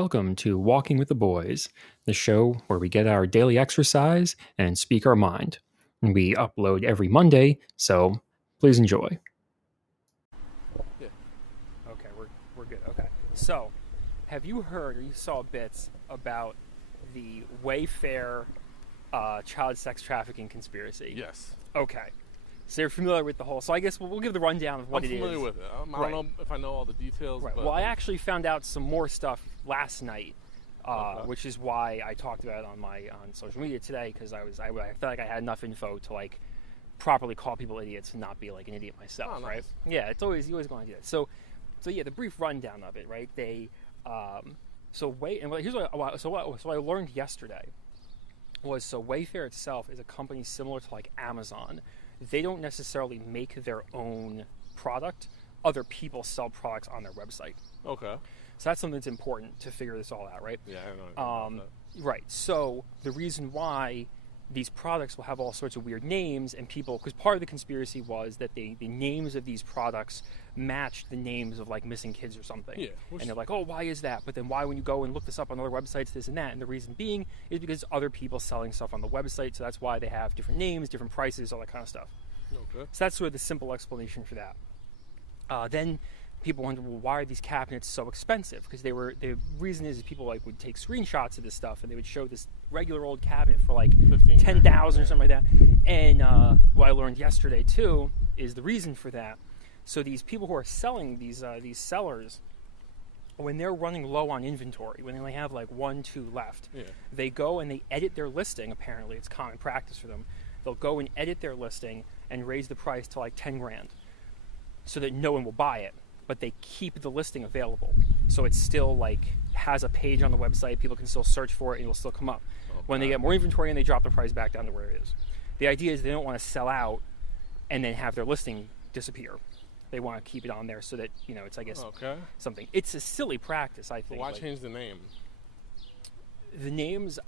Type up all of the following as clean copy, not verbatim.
Welcome to Walking with the Boys, the show where we get our daily exercise and speak our mind. And we upload every Monday, so please enjoy. Yeah. Okay, we're good. Okay. So, have you heard or you saw bits about the Wayfair child sex trafficking conspiracy? Yes. Okay. So you're familiar with the whole. So I guess we'll give the rundown of what I'm it is. familiar with it. I don't know if I know all the details. Right. But Well, I actually found out some more stuff last night, Okay. which is why I talked about it on social media today, because I felt like I had enough info to like properly call people idiots and not be like an idiot myself, Oh, nice. right? Yeah, you always going to do that. So yeah, the brief rundown of it, right? They here's what I learned yesterday was Wayfair itself is a company similar to like Amazon. They don't necessarily make their own product. Other people sell products on their website. Okay. So that's something that's important to figure this all out, right? Yeah, I don't know anything about Right. So the reason why these products will have all sorts of weird names and people, because part of the conspiracy was that the names of these products matched the names of like missing kids or something. Yeah. And they're like, oh, why is that? But then why, when you go and look this up on other websites, this and that? And the reason being is because other people selling stuff on the website. So that's why they have different names, different prices, all that kind of stuff. that. Okay. So that's sort of the simple explanation for that. Then people wonder, well, why are these cabinets so expensive? Because the reason is people like would take screenshots of this stuff and they would show this regular old cabinet for like 10,000 or something like that. And what I learned yesterday too is the reason for that. So these people who are selling these sellers, when they're running low on inventory, when they only have like 1-2 left, Yeah. they go and they edit their listing. Apparently, it's common practice for them. They'll go and edit their listing and raise the price to like 10 grand, so that no one will buy it. But they keep the listing available, so it still like has a page on the website. People can still search for it, and it'll still come up. Okay. When they get more inventory, and they drop the price back down to where it is. The idea is they don't want to sell out and then have their listing disappear. They want to keep it on there so that it's Okay. something. It's a silly practice, I So think. why Like, change the name? the names?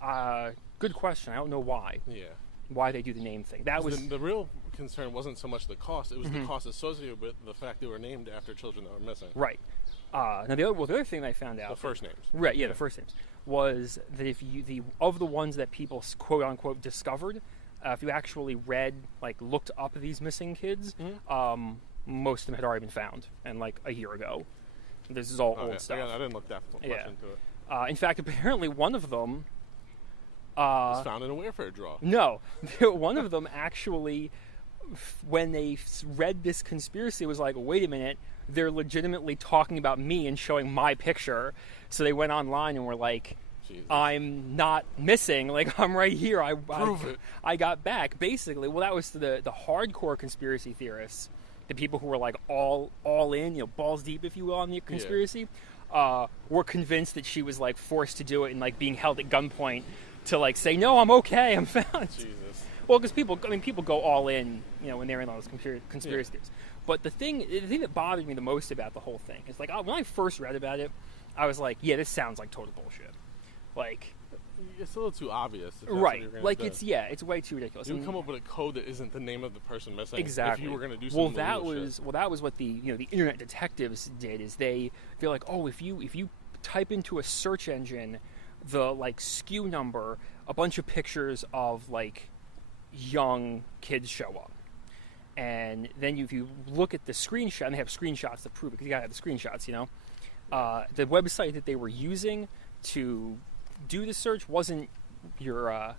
Good question. I don't know why. Yeah. Why they do the name thing? That 'Cause was the real concern wasn't so much the cost; it was Mm-hmm. the cost associated with the fact they were named after children that were missing. right. Now the other thing I found out. The first names. Right, yeah, the first names was that if you of the ones that people quote unquote discovered, if you actually looked up these missing kids, most of them had already been found, and like a year ago. This is all Okay. old stuff. Again, I didn't look that much Yeah. into it. In fact, apparently one of them. It's found in a Wayfair drawer. No, one of them actually, when they read this conspiracy, was like, "Wait a minute." They're legitimately talking about me and showing my picture. So they went online and were like, Jesus. I'm not missing. Like, I'm right here. Prove it. I got back. Basically, well, that was the hardcore conspiracy theorists, the people who were like all in, balls deep, if you will, on the conspiracy, were convinced that she was like forced to do it and like being held at gunpoint to like say, no, I'm okay, I'm found. Jesus. Well, because people go all in, when they're in all those conspiracy theories. But the thing that bothered me the most about the whole thing is like when I first read about it, I was like, yeah, this sounds like total bullshit. Like, It's a little too obvious. If that's what right? you're gonna Like do. it's way too ridiculous. You And- come up with a code that isn't the name of the person missing. Exactly. If you were going to do well, something that illegal was shit. that was what the the internet detectives did. Is they're like, oh, if you type into a search engine the like SKU number, a bunch of pictures of like young kids show up. And then if you look at the screenshot, and they have screenshots to prove it, because you gotta have the screenshots, the website that they were using to do the search wasn't your,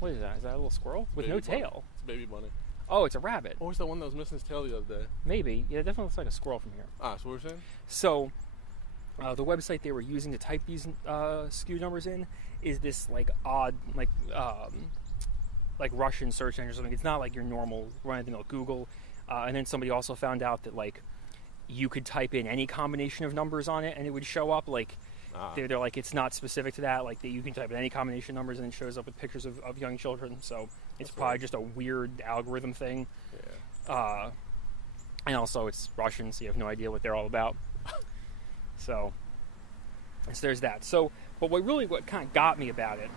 what is that? Is that a little squirrel? With no Baby bunny. tail. It's a baby bunny. Oh, it's a rabbit. Or was the one that was missing his tail the other day? Maybe. Yeah, it definitely looks like a squirrel from here. Ah, so what we're saying? So, the website they were using to type these SKU numbers in is this like odd like Russian search engine or something. It's not like your normal run-of-the-mill Google. And then somebody also found out that like you could type in any combination of numbers on it and it would show up. Like they're like, it's not specific to that. Like that you can type in any combination of numbers and it shows up with pictures of young children. So it's probably weird. just a weird algorithm thing. Yeah. And also it's Russian, so you have no idea what they're all about. So there's that. So, but what kind of got me about it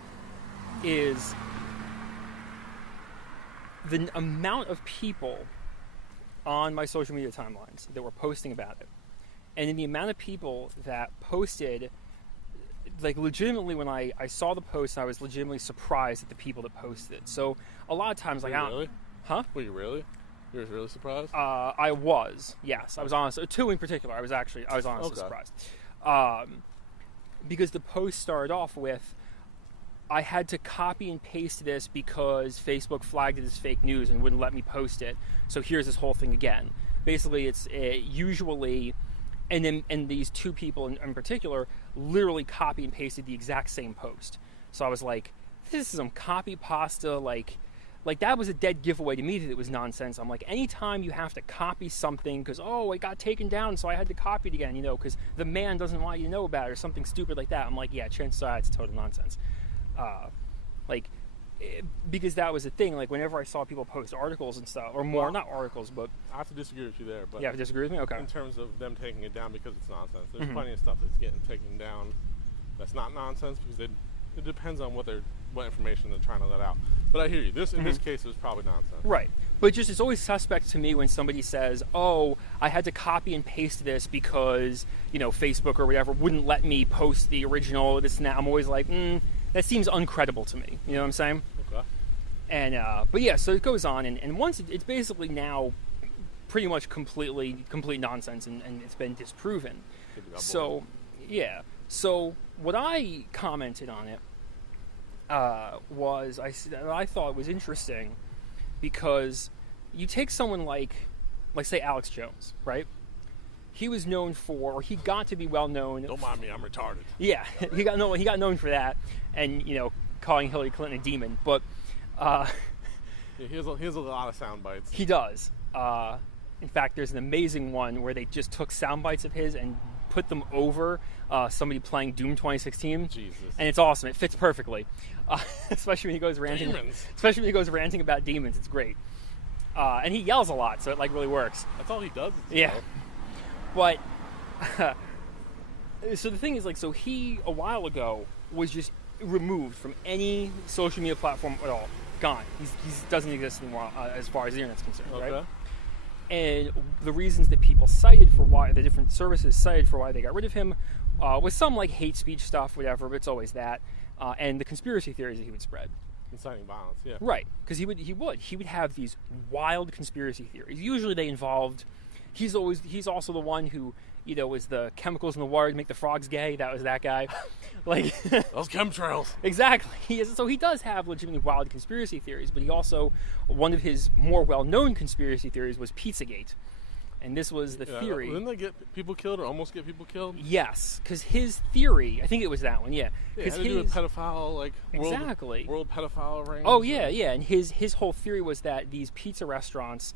is the amount of people on my social media timelines that were posting about it And in the amount of people that posted, like legitimately, when I saw the post, I was legitimately surprised at the people that posted it. So a lot of times, like, Were you really? Huh? Were you really? You were really surprised? I was, yes, I was honest. Two in particular, I was honestly Okay. surprised, because the post started off with, I had to copy and paste this because Facebook flagged it as fake news and wouldn't let me post it. So here's this whole thing again. Basically, it's usually, and these two people in particular literally copy and pasted the exact same post. So I was like, this is some copy pasta, like that was a dead giveaway to me that it was nonsense. I'm like, anytime you have to copy something because, oh, it got taken down, so I had to copy it again, because the man doesn't want you to know about it or something stupid like that. I'm like, yeah, chances are it's total nonsense. Because that was the thing. Like, whenever I saw people post articles and stuff, or more, not articles, but I have to disagree with you there. But you have to disagree with me? Okay. in terms of them taking it down because it's nonsense, there's Mhm. plenty of stuff that's getting taken down that's not nonsense because it depends on what information they're trying to let out. But I hear you. In this case, it was probably nonsense. Right. But just, it's always suspect to me when somebody says, oh, I had to copy and paste this because, Facebook or whatever wouldn't let me post the original, this and that. I'm always like, that seems uncredible to me. You know what I'm saying? Okay. And, but yeah, so it goes on. And once it's basically now pretty much complete nonsense and it's been disproven. So, yeah. So what I commented on it was I thought it was interesting because you take someone like say Alex Jones, right? He was known for, or he got to be well known. Don't mind me, I'm retarded. Yeah, he got known for that, and calling Hillary Clinton a demon. But Yeah, he has a lot of sound bites. he does. In fact, there's an amazing one where they just took sound bites of his and put them over somebody playing Doom 2016. Jesus. And it's awesome. It fits perfectly, especially when he goes ranting. Demons. Especially when he goes ranting about demons. It's great, and he yells a lot, so it really works. That's all he does. Yeah. But so the thing is, so he a while ago was just removed from any social media platform at all. Gone. He doesn't exist anymore as far as the internet's concerned, Okay. right? And the reasons that people cited for why, the different services cited for why they got rid of him, was some like hate speech stuff, whatever, but it's always that. And the conspiracy theories that he would spread. Inciting violence, yeah. Right, because he would have these wild conspiracy theories. Usually they involved, he's also the one who, was the chemicals in the water to make the frogs gay. That was that guy. Like Those chemtrails. Exactly. So he does have legitimately wild conspiracy theories, but he also, one of his more well-known conspiracy theories was Pizzagate. And this was the theory. Didn't they get people killed or almost get people killed? Yes, because his theory, I think it was that one, yeah. Yeah, Because had to do with pedophile, exactly. world pedophile rings. Oh yeah, yeah. And his whole theory was that these pizza restaurants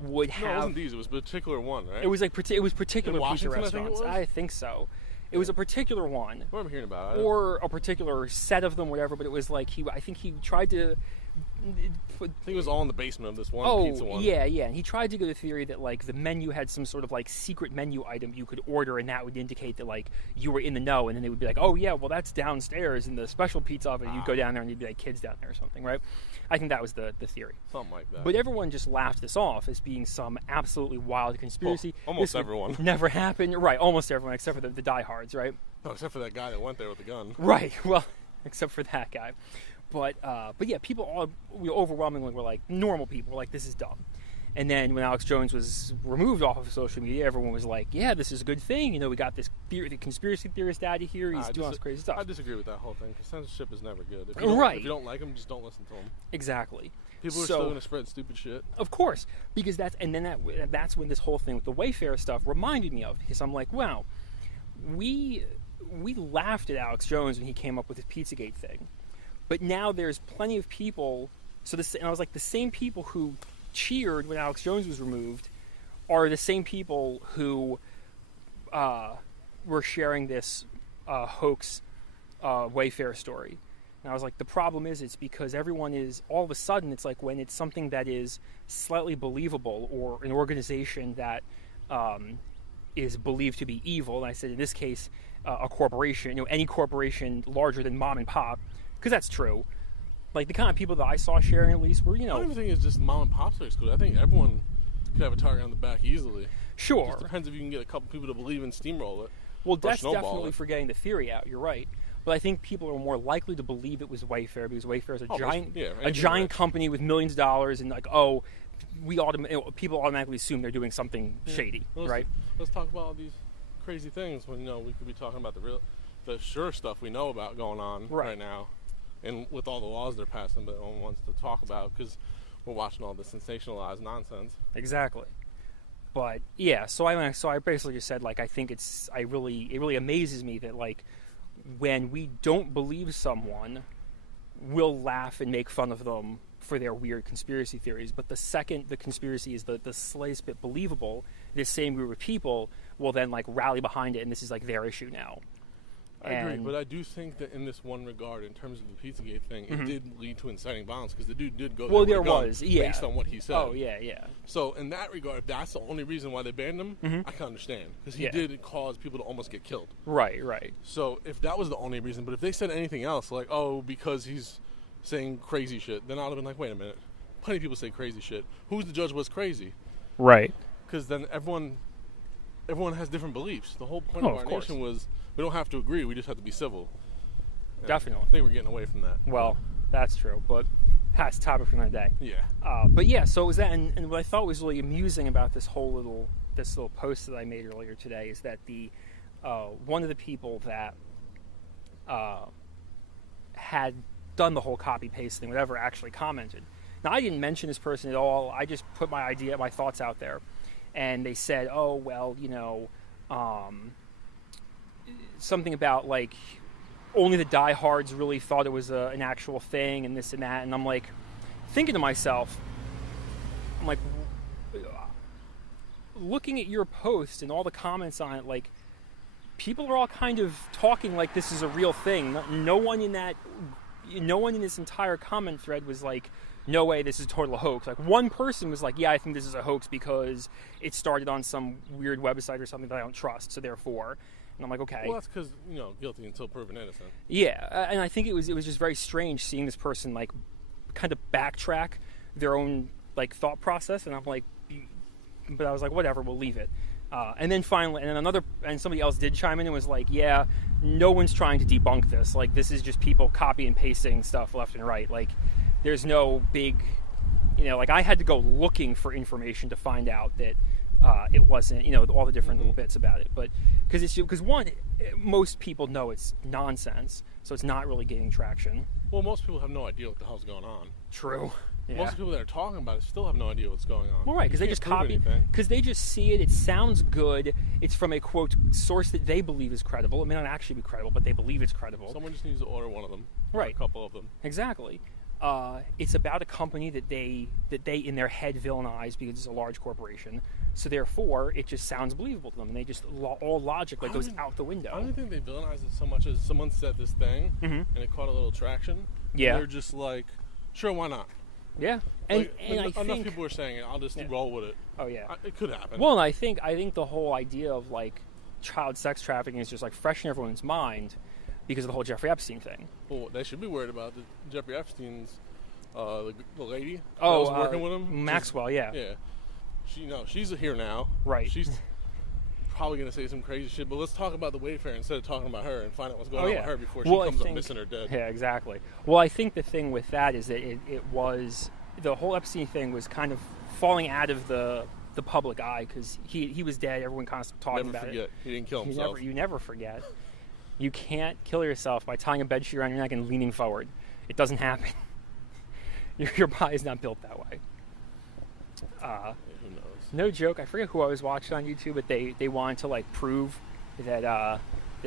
would No, it have. wasn't these. It was a particular one, right? It was it was particular In pizza Washington, I think it restaurants. was? I think so. It was a particular one, What am I hearing about? or a particular set of them, whatever. But it was like I think he tried to. I think it was all in the basement of this one pizza one. Yeah, and he tried to go the theory that the menu had some sort of secret menu item you could order, and that would indicate that you were in the know, and then they would be like, oh yeah, well that's downstairs in the special pizza oven. You'd go down there and you'd be like kids down there or something, right? I think that was the theory. Something like that. But everyone just laughed this off as being some absolutely wild conspiracy. Almost This would everyone. Never happened. Right, almost everyone except for the diehards, right? No, except for that guy that went there with the gun. Right. Well, except for that guy. But yeah, people all overwhelmingly were like, normal people were like, this is dumb. And then when Alex Jones was removed off of social media, everyone was like, yeah, this is a good thing. We got this the conspiracy theorist out of here. He's doing all this crazy stuff. I disagree with that whole thing because censorship is never good. If Right. If you don't like them, just don't listen to them. Exactly. People are still going to spread stupid shit. Of course, because that's when this whole thing with the Wayfair stuff reminded me of. Because I'm like, wow, we laughed at Alex Jones when he came up with his Pizzagate thing, but now there's plenty of people. And I was like, the same people who cheered when Alex Jones was removed are the same people who were sharing this hoax Wayfair story. And I was like, the problem is it's because everyone is, all of a sudden, it's like when it's something that is slightly believable or an organization that is believed to be evil, and I said in this case, a corporation, any corporation larger than mom and pop, because that's true. The kind of people that I saw sharing at least were, I don't even think it's just mom and pops are excluded. I think everyone could have a target on the back easily. Sure. It just depends if you can get a couple people to believe in Steamroll it. Well, or that's snowball definitely it. for getting the theory out. You're right. But I think people are more likely to believe it was Wayfair because Wayfair is a anything giant rich. company with millions of dollars, and like, people automatically assume they're doing something shady, Well, right? Let's talk about all these crazy things when we could be talking about the sure stuff we know about going on right now, and with all the laws they're passing, but no one wants to talk about because we're watching all this sensationalized nonsense. Exactly. But yeah, so I basically just said like I think it really amazes me that like when we don't believe someone, we'll laugh and make fun of them for their weird conspiracy theories. But the second the conspiracy is the slightest bit believable, this same group of people will then like rally behind it, and this is like their issue now. I agree, but I do think that in this one regard, in terms of the Pizzagate thing, it did lead to inciting violence because the dude did go there with a gun based on what he said. Oh, yeah. So in that regard, if that's the only reason why they banned him, I can understand because he did cause people to almost get killed. Right. So if that was the only reason, but if they said anything else, like, oh, because he's saying crazy shit, then I would have been like, wait a minute. Plenty of people say crazy shit. Who's the judge was crazy? Right. Because then everyone has different beliefs. The whole point of our nation was we don't have to agree. We just have to be civil. And Definitely. I think we're getting away from that. Well, that's true, but that's topic for another day. Yeah. But yeah, so it was that, and what I thought was really amusing about this little post that I made earlier today is that the one of the people that had done the whole copy paste thing, whatever, actually commented. Now I didn't mention this person at all. I just put my thoughts out there, and they said, "Oh well, something about like only the diehards really thought it was an actual thing and this and that." And I'm like thinking to myself, I'm like looking at your post and all the comments on it, like people are all kind of talking like this is a real thing. No one in this entire comment thread was like, no way, this is a total hoax. Like one person was like, yeah, I think this is a hoax because it started on some weird website or something that I don't trust, so therefore. And I'm like, okay. Well, that's because, guilty until proven innocent. Yeah, and I think it was just very strange seeing this person, like, kind of backtrack their own, like, thought process. And I'm like, but I was like, whatever, we'll leave it. And then finally, and somebody else did chime in and was like, yeah, no one's trying to debunk this. Like, this is just people copy and pasting stuff left and right. Like, there's no big, like, I had to go looking for information to find out that it wasn't, all the different little bits about it. But because one, most people know it's nonsense, so it's not really gaining traction. Well, most people have no idea what the hell's going on. True. Yeah. Most people that are talking about it still have no idea what's going on. Well, right, because they just copy, because they just see it. It sounds good. It's from a quote source that they believe is credible. It may not actually be credible, but they believe it's credible. Someone just needs to order one of them, right? Or a couple of them. Exactly. It's about a company that they in their head villainize because it's a large corporation. So therefore, it just sounds believable to them, and they just all logic goes out the window. I don't think they villainize it so much as someone said this thing, and it caught a little traction. Yeah, and they're just like, sure, why not? Yeah, and I enough think people are saying it. I'll just roll with it. Oh yeah, it could happen. Well, and I think the whole idea of like child sex trafficking is just like fresh in everyone's mind because of the whole Jeffrey Epstein thing. Well, they should be worried about the Jeffrey Epstein's the lady that was working with him, Maxwell. Yeah. She's here now. Right. She's probably going to say some crazy shit, but let's talk about the Wayfair instead of talking about her and find out what's going on with her before she comes up missing or dead. Yeah, exactly. Well, I think the thing with that is that it was the whole Epstein thing was kind of falling out of the public eye because he was dead. Everyone kind of stopped talking about it. He didn't kill himself. You never forget. You can't kill yourself by tying a bedsheet around your neck and leaning forward. It doesn't happen. Your body's not built that way. Who knows? No joke. I forget who I was watching on YouTube, but they wanted to like prove that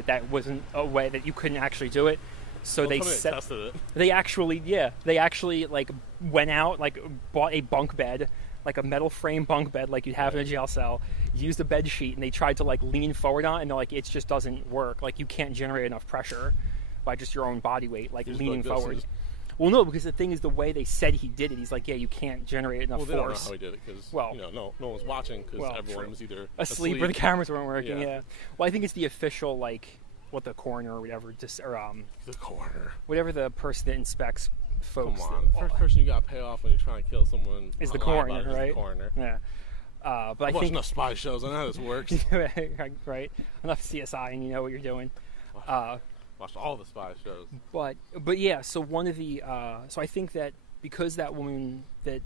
that wasn't a way that you couldn't actually do it. So they tested it. They actually like went out, like bought a bunk bed, like a metal frame bunk bed, like you'd have in a jail cell. Used a bed sheet, and they tried to like lean forward on it, and they're like, it just doesn't work. Like you can't generate enough pressure by just your own body weight, like leaning forward. Well, no, because the thing is the way they said he did it. He's like, yeah, you can't generate enough force. Well, they don't know how he did it because no one was watching because everyone was either asleep or the cameras weren't working. Yeah. Well, I think it's the official the coroner or whatever, the coroner, whatever the person that inspects folks. Come on, the first person you got to pay off when you're trying to kill someone is the coroner, right? The coroner. Yeah. But I watch think enough spy shows. I know how this works. right, enough CSI, and you know what you're doing. Watched all the spy shows. But yeah. So one of the so I think that because that woman that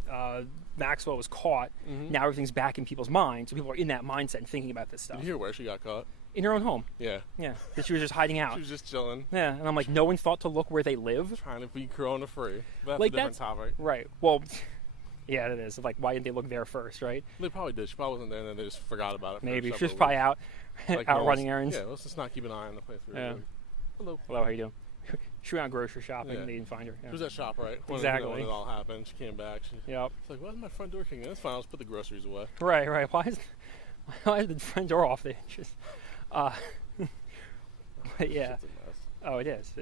Maxwell was caught, now everything's back in people's minds. So people are in that mindset and thinking about this stuff. Did you hear where she got caught? In her own home. Yeah. Yeah. That she was just hiding out. She was just chilling. Yeah. And I'm like, no one thought to look where they live. Trying to be corona free. But that's Like, a different topic. Right. Well, yeah, it is. Like, why didn't they look there first, right? They probably did. She probably wasn't there, and then they just forgot about it. Maybe. For She was probably out, like, out running errands. Yeah, let's just not keep an eye on the place. Yeah. Hello. Hello, how you doing? She went out grocery shopping. Yeah. They didn't find her. Yeah. She was at ShopRite when, Exactly. when it all happened. She came back. Yep. It's like, why is my front door kicking? That's fine. I'll just put the groceries away. Right. Why is the front door off? They just, but yeah. Shit's a mess. Oh, it is.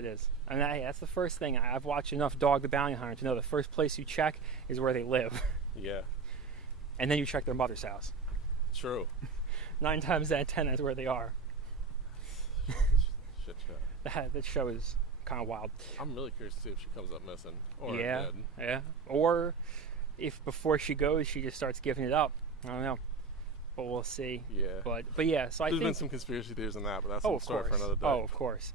And that's the first thing. I've watched enough Dog the Bounty Hunter to know the first place you check is where they live. Yeah. And then you check their mother's house. True. 9 times out of 10, that's where they are. Shit show. That show is kind of wild. I'm really curious to see if she comes up missing or Yeah. dead. Yeah. Or if before she goes, she just starts giving it up. I don't know. But we'll see. Yeah. But yeah, so I There's think been some conspiracy theories on that, but that's Oh, a of story course. for another day. Oh, of course.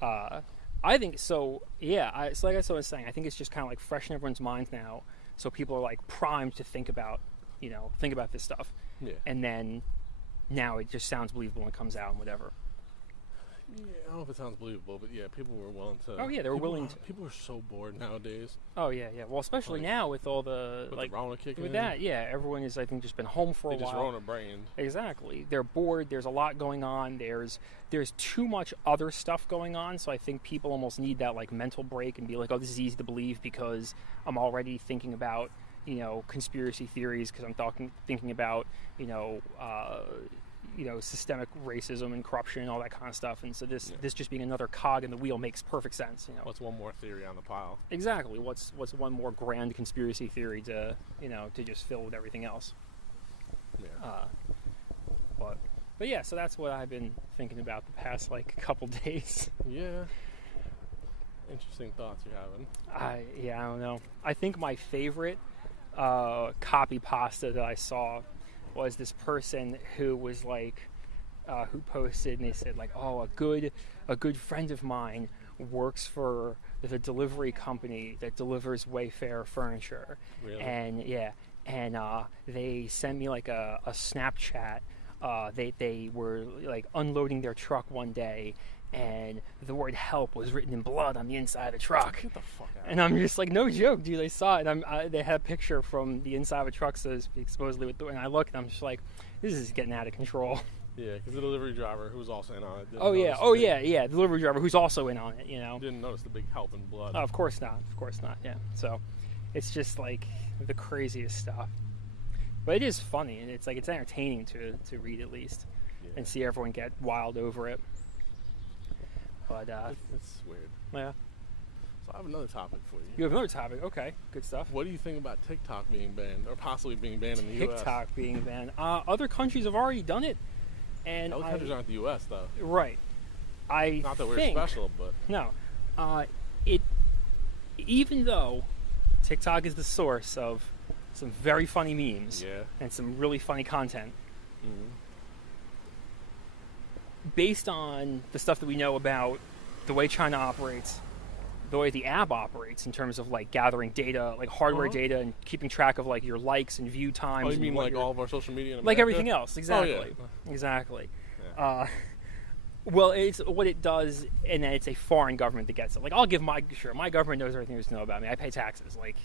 I think so. Yeah. So like I was saying, I think it's just kind of like fresh in everyone's minds now. So people are like primed to think about this stuff. Yeah. And then now it just sounds believable when it comes out and whatever. Yeah, I don't know if it sounds believable, but yeah, people were willing to. Oh, yeah, they were willing to. People are so bored nowadays. Oh yeah. Well, especially Like, now with all the With like the Rona kicking with in, that. Yeah, everyone is I think just been home for they a just while. Rona brained. Exactly. They're bored. There's a lot going on. There's too much other stuff going on. So I think people almost need that like mental break and be like, oh, this is easy to believe because I'm already thinking about conspiracy theories because I'm thinking about systemic racism and corruption and all that kind of stuff. And so this just being another cog in the wheel makes perfect sense. What's one more theory on the pile? Exactly. What's one more grand conspiracy theory to just fill with everything else? Yeah. But yeah, so that's what I've been thinking about the past like couple days. Yeah. Interesting thoughts you're having. I don't know. I think my favorite copy pasta that I saw was this person who was like, who posted and they said like, oh, a good friend of mine works for the delivery company that delivers Wayfair furniture. Really? And they sent me like a Snapchat. They were like unloading their truck one day, and the word "help" was written in blood on the inside of the truck. Get the fuck out. And I'm just like, no joke, dude. I saw it. And they had a picture from the inside of a truck, so to speak, supposedly with and I looked, and I'm just like, this is getting out of control. Yeah, because the delivery driver who was also in on it. The delivery driver who's also in on it. Didn't notice the big help in blood. Oh, of course not. Yeah. So it's just like the craziest stuff. But it is funny, and it's entertaining to read at least, and see everyone get wild over it. But it's weird. Yeah. So I have another topic for you. You have another topic. Okay, good stuff. What do you think about TikTok being banned, or possibly being banned in the U.S.? TikTok being banned. Other countries have already done it, and Other countries aren't the U.S. though. Right. Not that we're special, but no. Even though TikTok is the source of some very funny memes and some really funny content. Mm-hmm. Based on the stuff that we know about the way China operates, the way the app operates in terms of like gathering data, like hardware data, and keeping track of like your likes and view times. Oh, you mean like all of our social media in America? Like everything else, exactly. Oh, yeah. Exactly. Yeah. Well, it's what it does, and then it's a foreign government that gets it. Like, I'll give my government knows everything there's to know about me. I pay taxes. Like,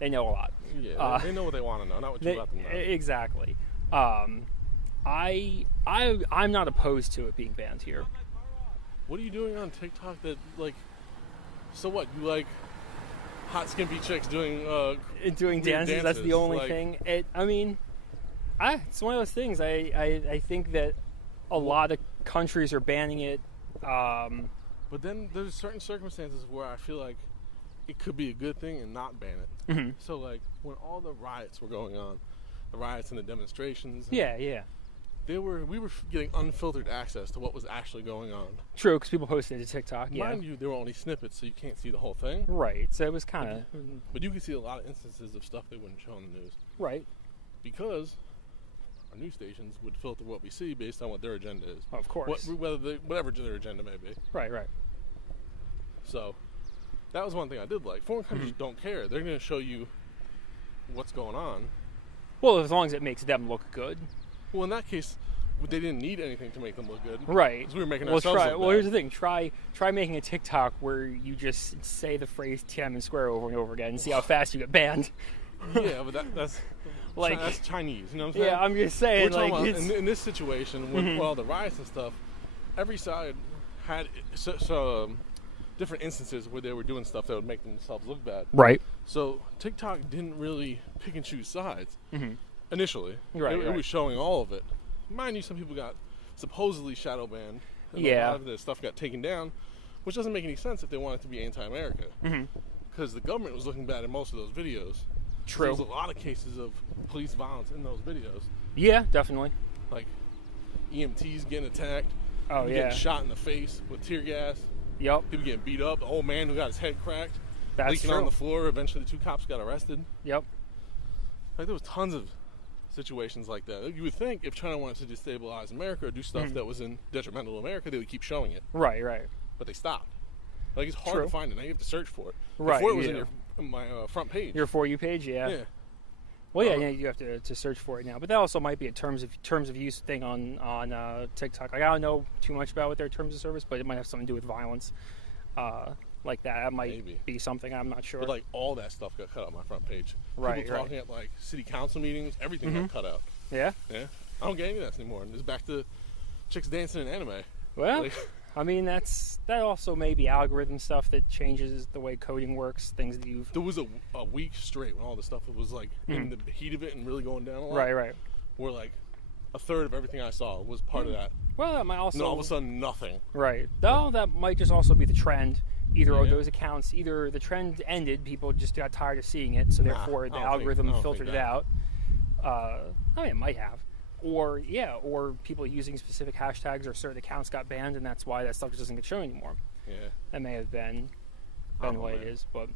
they know a lot. Yeah, they know what they want to know, not what you let them know. Exactly. I'm not opposed to it being banned here. What are you doing on TikTok that, like, so what, you like hot skimpy chicks doing dances? That's the only thing. It's one of those things. I think that a lot of countries are banning it. But then there's certain circumstances where I feel like it could be a good thing and not ban it. Mm-hmm. So, like, when all the riots were going on, the riots and the demonstrations. Yeah. We were getting unfiltered access to what was actually going on. True, because people posted it to TikTok. Mind you, there were only snippets, so you can't see the whole thing. Right, so it was kind of... But you can see a lot of instances of stuff they wouldn't show on the news. Right. Because our news stations would filter what we see based on what their agenda is. Of course. Whatever their agenda may be. Right. So that was one thing I did like. Foreign countries don't care. They're going to show you what's going on. Well, as long as it makes them look good. Well, in that case, they didn't need anything to make them look good. Right. Because we were making ourselves look bad. Well, here's the thing. Try making a TikTok where you just say the phrase Tiananmen Square over and over again and see how fast you get banned. Yeah, but that's like that's Chinese. You know what I'm saying? Yeah, I'm just saying. We're talking about, in this situation, with all the riots and stuff, every side had different instances where they were doing stuff that would make themselves look bad. Right. So TikTok didn't really pick and choose sides initially. Right. It was showing all of it. Mind you, some people got supposedly shadow banned. And Yeah. a lot of the stuff got taken down, which doesn't make any sense if they wanted to be anti-America. Because the government was looking bad in most of those videos. True. There was a lot of cases of police violence in those videos. Yeah, definitely. Like EMTs getting attacked. Oh, people yeah. getting shot in the face with tear gas. Yep. People getting beat up. The old man who got his head cracked. That's leaking true. on the floor. Eventually, the 2 cops got arrested. Yep. Like, there was tons of situations like that. You would think if China wanted to destabilize America or do stuff that was detrimental to America, they would keep showing it. Right. But they stopped. Like, it's hard True. to find it. Now you have to search for it. Right, Before it was yeah. in my front page. Your For You page, yeah. Yeah. Well, yeah, you have to search for it now. But that also might be a terms of use thing on TikTok. Like, I don't know too much about what their terms of service, but it might have something to do with violence, like that. That might be something. I'm not sure. But like all that stuff got cut out my front page. Right. People talking at like city council meetings, everything got cut out. Yeah. Yeah. I don't get any of that anymore. And it's back to chicks dancing in anime. Well, Like, I mean, that also may be algorithm stuff that changes the way coding works. Things that you've there was a week straight when all this stuff was like in the heat of it and really going down a lot. right. Where like a third of everything I saw was part of that. Well, that might also And all of a sudden nothing. right. Though that might just also be the trend. Either Yeah. those accounts, either the trend ended, people just got tired of seeing it, so therefore the algorithm filtered it out. I mean, it might have. Or people using specific hashtags or certain accounts got banned, and that's why that stuff just doesn't get shown anymore. Yeah. That may have been I don't the know, way it man. is, but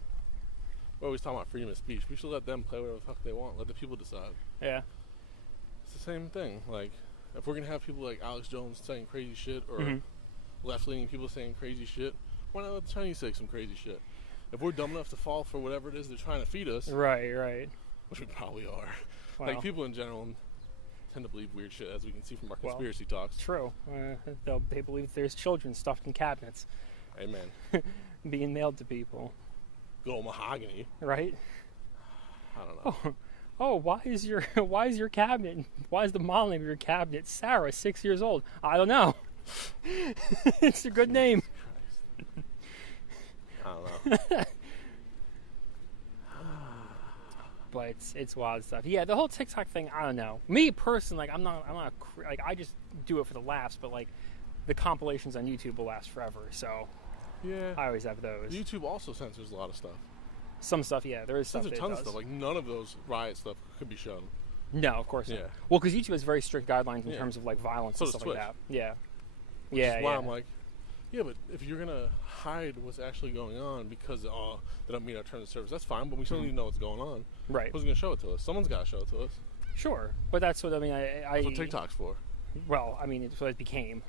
We're always talking about freedom of speech. We should let them play whatever the fuck they want. Let the people decide. yeah. It's the same thing. Like, if we're gonna have people like Alex Jones saying crazy shit, or left-leaning people saying crazy shit, why not let the Chinese say some crazy shit? If we're dumb enough to fall for whatever it is they're trying to feed us, Right. which we probably are, Well, like people in general tend to believe weird shit, as we can see from our conspiracy talks. true. They believe there's children stuffed in cabinets Amen. being mailed to people, Good old mahogany. right? I don't know. Oh, why is your cabinet? Why is the model name of your cabinet Sarah, 6 years old? I don't know. It's a good name. I don't know. But it's wild stuff. Yeah, the whole TikTok thing. I don't know. Me personally, like I'm not like I just do it for the laughs. But like the compilations on YouTube will last forever. So Yeah. I always have those. YouTube also censors a lot of stuff. Some stuff, yeah, there is stuff. Censors that it tons of does. stuff. Like none of those riot stuff could be shown. No, of course not. Yeah. Well, because YouTube has very strict guidelines in Yeah. terms of like violence So and does stuff like Twitch. that. Yeah. Which Yeah. is why yeah. I'm like, yeah, but if you're gonna hide what's actually going on because they don't meet our terms of service, that's fine. But we still need to know what's going on. Right. Who's gonna show it to us? Someone's gotta show it to us. Sure, but that's what I mean. That's what TikTok's for. Well, I mean, it's what it became.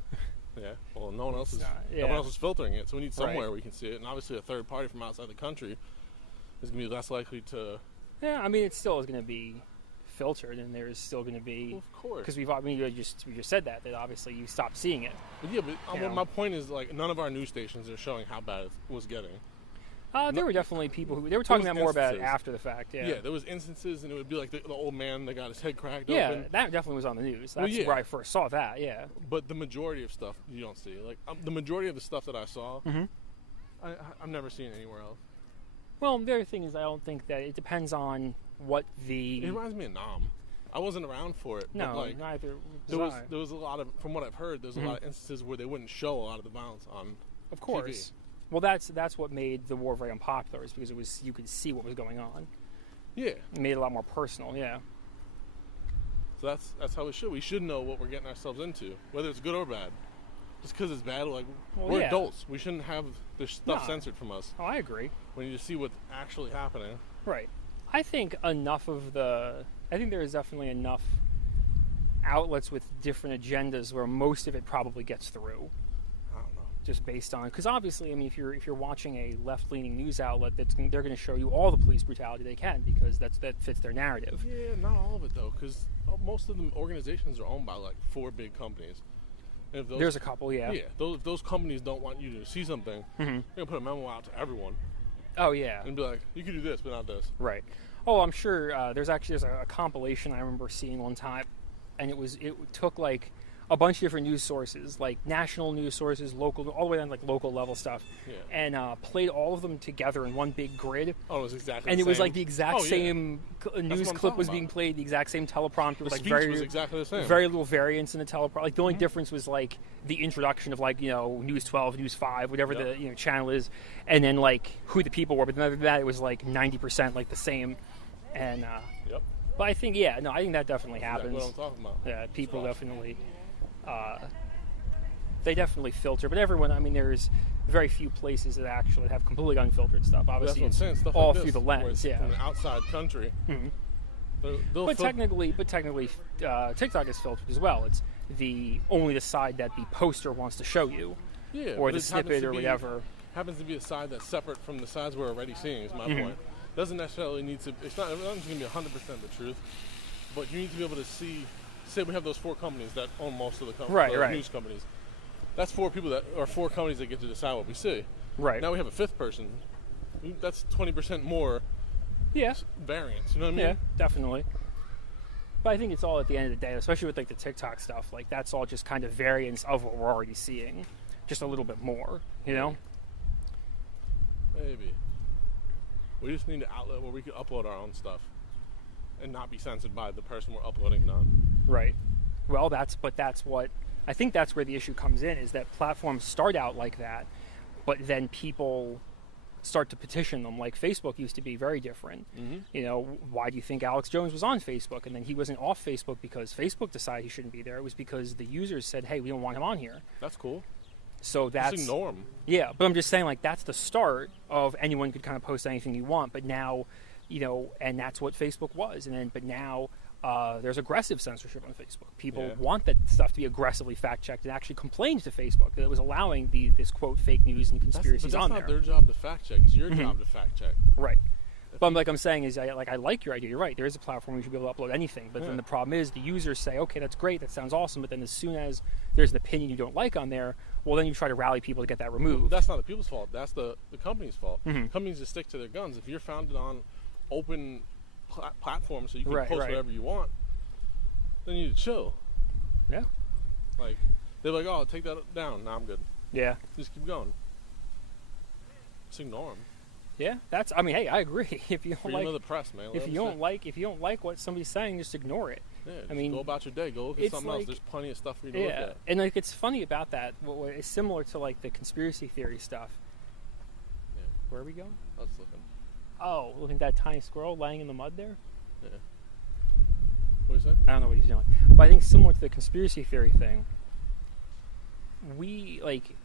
Yeah. Well, no one else is. yeah. Everyone else is filtering it, so we need somewhere Right. we can see it. And obviously, a third party from outside the country is gonna be less likely to. Yeah, I mean, it still is going to be filtered, and there's still going to be Well, of course. because we just said that obviously you stopped seeing it. But yeah, but You know. my point is like none of our news stations are showing how bad it was getting. There were definitely people who they were talking was about more about it instances. after the fact. Yeah. Yeah, there was instances, and it would be like the old man that got his head cracked Yeah, open. that definitely was on the news. That's Well, yeah. where I first saw that. Yeah. But the majority of stuff you don't see. Like the majority of the stuff that I saw, I'm never seeing anywhere else. Well, the other thing is, I don't think that it depends on what the. It reminds me of Nam. I wasn't around for it. No, but like neither. there was a lot of, from what I've heard, there's a lot of instances where they wouldn't show a lot of the violence on. Of course. TV. Well, that's what made the war very unpopular, is because it was you could see what was going on. Yeah. It made it a lot more personal. Yeah. So that's how we should. We should know what we're getting ourselves into, whether it's good or bad. Just because it's bad, like Well, we're yeah. adults. We shouldn't have this stuff No. censored from us. Oh, I agree. We need to see what's actually happening. Right. I think there is definitely enough outlets with different agendas where most of it probably gets through. I don't know. Just based on, because obviously, I mean, if you're watching a left-leaning news outlet, they're going to show you all the police brutality they can because that fits their narrative. Yeah, not all of it though, because most of the organizations are owned by like 4 big companies. And if There's a couple, yeah. Yeah, those companies don't want you to see something. They're gonna put a memo out to everyone. Oh yeah. And be like, you can do this, but not this. Right. Oh, I'm sure there's a compilation I remember seeing one time, and it took like a bunch of different news sources, like national news sources, local, all the way down to like local level stuff, and played all of them together in one big grid. Oh, it was exactly. And the it was same. like the exact same news clip was being played, the exact same teleprompter. The Like speech was exactly the same. Very little variance in the teleprompter. Like the only difference was like the introduction of like News 12, News 5, whatever the channel is, and then like who the people were. But then other than that, it was like 90% like the same. And but I think I think that definitely happens. That's what I'm talking about. Yeah, people definitely. They definitely filter, but everyone. I mean, there's very few places that actually have completely unfiltered stuff. Obviously, that's what I'm saying. Stuff all like through this, the lens. from an outside country. But technically, TikTok is filtered as well. It's only the side that the poster wants to show you, or the snippet or whatever. Happens to be a side that's separate from the sides we're already seeing. Is my point. Doesn't necessarily need to. It's not going to be 100% the truth, but you need to be able to see. Say we have those 4 companies that own most of the news companies. That's 4 people that are 4 companies that get to decide what we see. Right. Now we have a 5th person. That's 20% more. Variance. You know what I mean? Yeah, definitely. But I think it's all at the end of the day, especially with like the TikTok stuff. Like that's all just kind of variance of what we're already seeing, just a little bit more. You know? Maybe. We just need an outlet where we can upload our own stuff and not be censored by the person we're uploading it on. Right. Well, that's what I think that's where the issue comes in, is that platforms start out like that, but then people start to petition them. Like Facebook used to be very different. Why do you think Alex Jones was on Facebook? And then he wasn't off Facebook because Facebook decided he shouldn't be there. It was because the users said, hey, we don't want him on here. That's cool. So that's just ignore him. Yeah, but I'm just saying, like, that's the start of anyone could kind of post anything you want. But now, and that's what Facebook was. But now there's aggressive censorship on Facebook. People want that stuff to be aggressively fact-checked and actually complained to Facebook that it was allowing this, quote, fake news and conspiracies on there. That's not their job to fact-check. It's your job to fact-check. Right. But like I'm saying is, I like your idea. You're right. There is a platform where you should be able to upload anything. But then the problem is the users say, okay, that's great. That sounds awesome. But then as soon as there's an opinion you don't like on there, well, then you try to rally people to get that removed. Well, that's not the people's fault. That's the company's fault. Companies just stick to their guns. If you're founded on open platforms so you can post whatever you want, then you need to chill. Yeah. Like, they're like, oh, take that down. Nah, I'm good. Yeah. Just keep going. Just ignore them. Yeah, I mean, hey, I agree. If you don't like the press, man. If you don't like what somebody's saying, just ignore it. Yeah, I mean, go about your day. Go look at something else. There's plenty of stuff for you to look at. And like it's funny about that. It's similar to like the conspiracy theory stuff. Yeah. Where are we going? I was looking. Oh, looking at that tiny squirrel laying in the mud there. Yeah. What is that? I don't know what he's doing, but I think similar to the conspiracy theory thing. We like,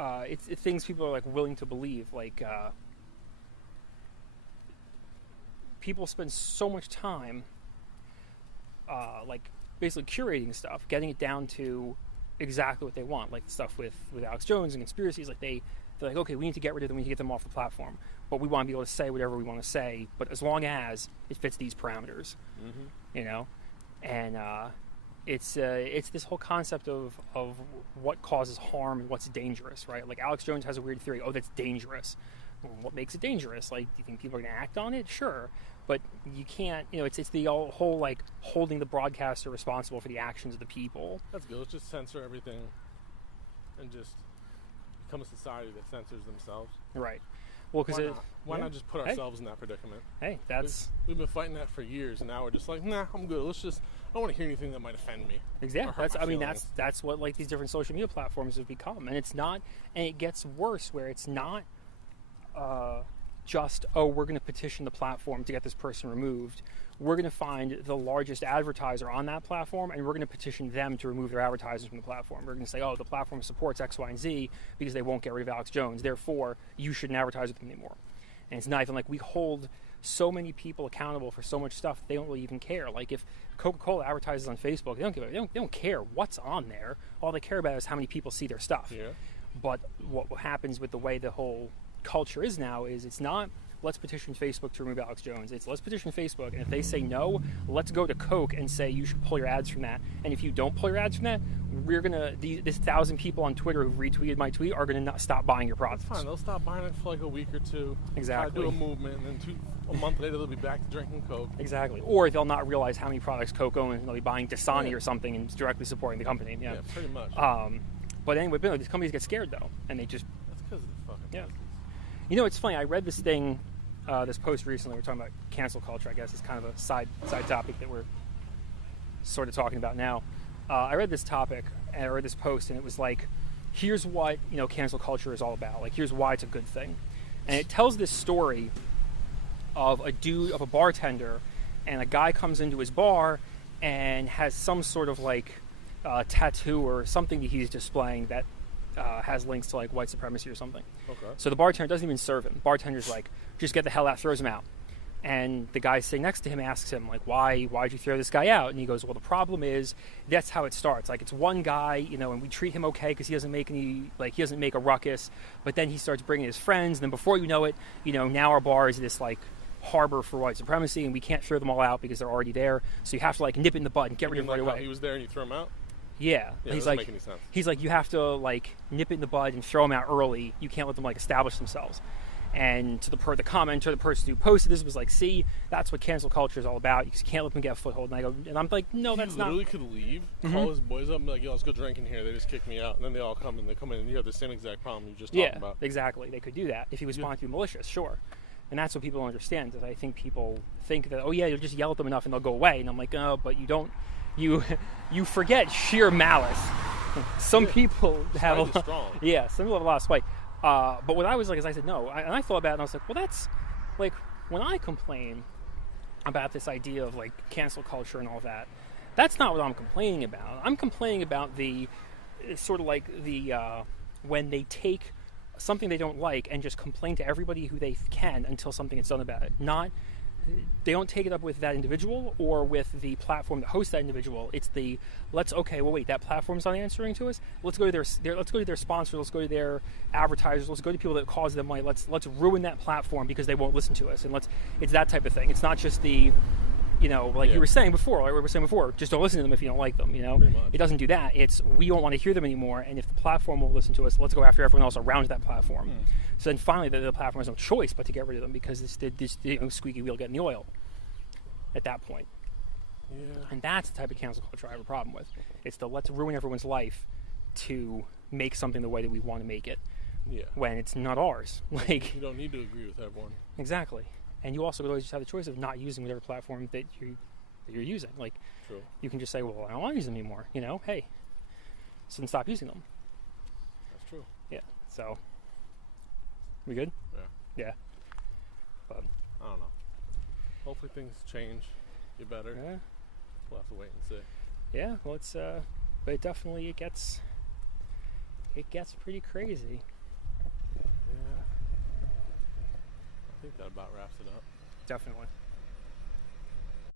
it's things people are like willing to believe. Like, people spend so much time, like basically curating stuff, getting it down to exactly what they want. Like stuff with Alex Jones and conspiracies. Like they're like, okay, we need to get rid of them. We need to get them off the platform. But we want to be able to say whatever we want to say. But as long as it fits these parameters, and it's this whole concept of what causes harm and what's dangerous, right? Like Alex Jones has a weird theory. Oh, that's dangerous. Well, what makes it dangerous? Like, do you think people are going to act on it? Sure. But you can't, it's the whole, like, holding the broadcaster responsible for the actions of the people. That's good. Let's just censor everything and just become a society that censors themselves. Right. Well, because why not just put ourselves in that predicament? Hey, we've been fighting that for years, and now we're just like, nah, I'm good. I don't want to hear anything that might offend me. Exactly. That's what like these different social media platforms have become, and it gets worse where it's not just, oh, we're going to petition the platform to get this person removed. We're going to find the largest advertiser on that platform, and we're going to petition them to remove their advertisers from the platform. We're going to say, oh, the platform supports X, Y, and Z because they won't get rid of Alex Jones. Therefore, you shouldn't advertise with them anymore. And it's not even like we hold so many people accountable for so much stuff, they don't really even care. Like if Coca-Cola advertises on Facebook, they don't care what's on there. All they care about is how many people see their stuff. Yeah. But what happens with the way the whole culture is now is it's not let's petition Facebook to remove Alex Jones. It's let's petition Facebook, and if they say no, let's go to Coke and say you should pull your ads from that. And if you don't pull your ads from that, we're gonna this 1,000 people on Twitter who've retweeted my tweet are gonna not stop buying your products. That's fine. They'll stop buying it for like a week or two. Exactly. Try to do a movement, and then a month later they'll be back to drinking Coke. Exactly. Or they'll not realize how many products Coke owns, and they'll be buying Dasani or something and directly supporting the company. Yeah, pretty much. But anyway, these companies get scared though, and they just that's because of the fucking business. You know, it's funny. I read this thing, this post recently. We're talking about cancel culture. I guess it's kind of a side topic that we're sort of talking about now. I read this topic and I read this post, and it was like, here's what cancel culture is all about. Like, here's why it's a good thing, and it tells this story of a bartender, and a guy comes into his bar and has some sort of like tattoo or something that he's displaying that has links to like white supremacy or something. Okay. So the bartender doesn't even serve him. Bartender's like, just get the hell out, throws him out. And the guy sitting next to him asks him like, why'd you throw this guy out? And he goes, well, the problem is that's how it starts. Like, it's one guy, and we treat him okay because he doesn't make a ruckus. But then he starts bringing his friends, and then before you know it, now our bar is this like harbor for white supremacy, and we can't throw them all out because they're already there. So you have to like nip it in the bud and get rid of him right away. He was there and you threw him out. Yeah, he's like, make any sense. He's like, you have to like nip it in the bud and throw them out early. You can't let them like establish themselves. And to the commenter, the person who posted this was like, see, that's what cancel culture is all about. You just can't let them get a foothold. And I'm like, no, that's not. He literally could leave, call his boys up and be like, yo, let's go drink in here. They just kicked me out. And then they all come in, and you have the same exact problem you just talked about. Yeah, exactly. They could do that if he was wanting to be malicious, sure. And that's what people don't understand. Is I think people think that, oh yeah, you'll just yell at them enough and they'll go away. And I'm like, no, but you don't. You forget sheer malice. Some people have some people have a lot of spite. But what I was like is I said no, and I thought about it and I was like, well, that's like when I complain about this idea of like cancel culture and all that, that's not what I'm complaining about. I'm complaining about the sort of like the when they take something they don't like and just complain to everybody who they can until something is done about it. They don't take it up with that individual or with the platform that hosts that individual. It's that platform's not answering to us. Let's go to their sponsors. Let's go to their advertisers. Let's go to people that cause them money. Let's ruin that platform because they won't listen to us. And it's that type of thing. It's not just the, you were saying before, just don't listen to them if you don't like them. It doesn't do that. It's we don't want to hear them anymore. And if the platform won't listen to us, let's go after everyone else around that platform. So then finally, the platform has no choice but to get rid of them because it's the squeaky wheel getting the oil at that point. Yeah. And that's the type of cancel culture I have a problem with. It's the let's ruin everyone's life to make something the way that we want to make it. Yeah. When it's not ours. Like, you don't need to agree with everyone. Exactly. And you also always just have the choice of not using whatever platform that you're using. Like, true. You can just say, well, I don't want to use them anymore. Hey, so then stop using them. That's true. Yeah. So. We good? Yeah. But I don't know. Hopefully things change, get better. Yeah. We'll have to wait and see. Yeah. Well, but it definitely it gets pretty crazy. Yeah. I think that about wraps it up. Definitely.